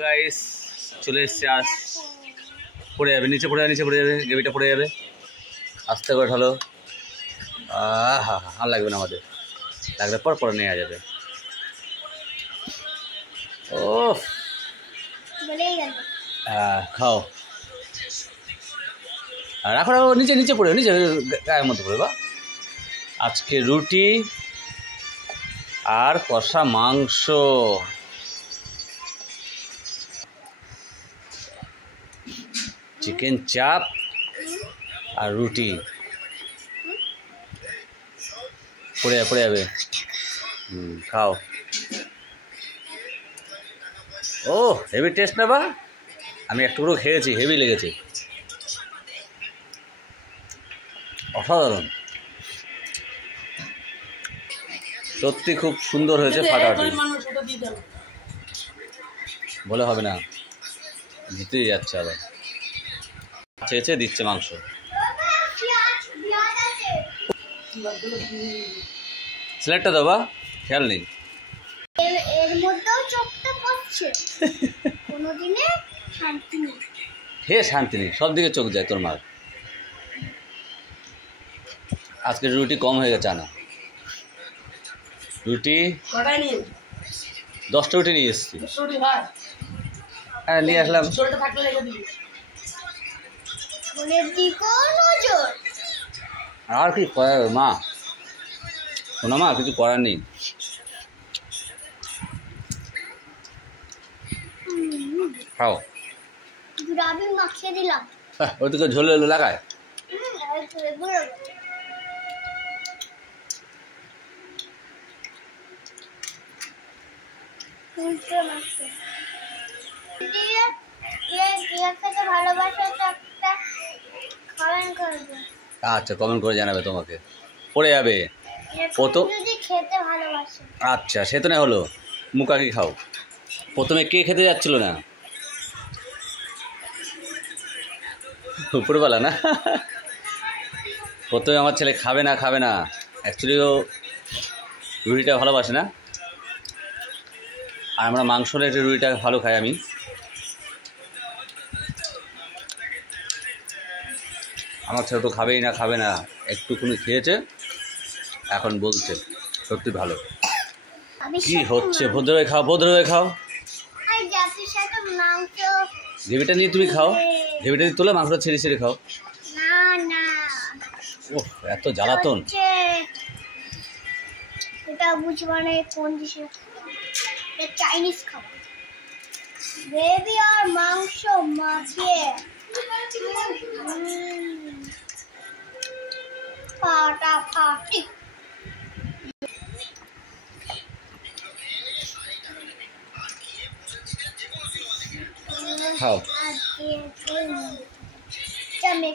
guys চলে এসছে আজ পড়ে যাবে নিচে পড়ে যাবে গ্রেভিটা পড়ে যাবে আস্তে করে ঢালো হা আর লাগবে না আমাদের লাগলে পরে নেওয়া যাবে ও খাও রাখো নিচে পড়ে নিচে গায়ের মতো পড়ে বা আজকে রুটি আর কষা মাংস চিকেন চাপ আর রুটি পড়ে যাবে খাও ও হেভি টেস্ট না বা আমি একটু খেয়েছি হেভি লেগেছে অসাধারণ সত্যি খুব সুন্দর হয়েছে ফাটাফাটি বলে হবে না দিতেই যাচ্ছে আবার চেয়েছে দিচ্ছে মাংস স্লেটটা দেবা খেয়াল নেই এর মধ্যেও চোখটা পড়ছে কোনোদিনে শান্তি নেই হে শান্তি নেই সব দিকে চোখ যায় তোর মার আজকে রুটি কম হয়ে গেছে না রুটি 10টা রুটি নিয়ে এসছি হ্যাঁ নিয়ে আসলাম আর কি মা শোনা মা কিছু করার নেই খাও আমি মাখিয়ে দিলাম ওদিকে ঝোল লাগায় আচ্ছা কমেন্ট করে জানাবে তোমাকে পড়ে যাবে আচ্ছা সে তো না হলো মুখাকি খাও প্রথমে কে খেতে যাচ্ছিল না উপরবেলা না প্রথমে আমার ছেলে খাবে না অ্যাকচুয়ালি ও রুটিটা ভালোবাসে না আর আমরা মাংসর একটু রুটিটা ভালো খাই আমি আমার ছেলে তো খাবে না একটুখানি খেয়েছে এখন বলছে সত্যি ভালো কি হচ্ছে ভদ্রভাবে খাও গ্রেভিটা নিয়ে তুমি খাও গ্রেভিটা দিয়ে তোলে মাংসটা ছেড়ে খাও ও এত জ্বালাতন এটা বুঝবা না কোন ডিশে চাইনিজ খাবার গ্রেভি আর মাংস মাখিয়ে ফাটাফাটি খাও আমি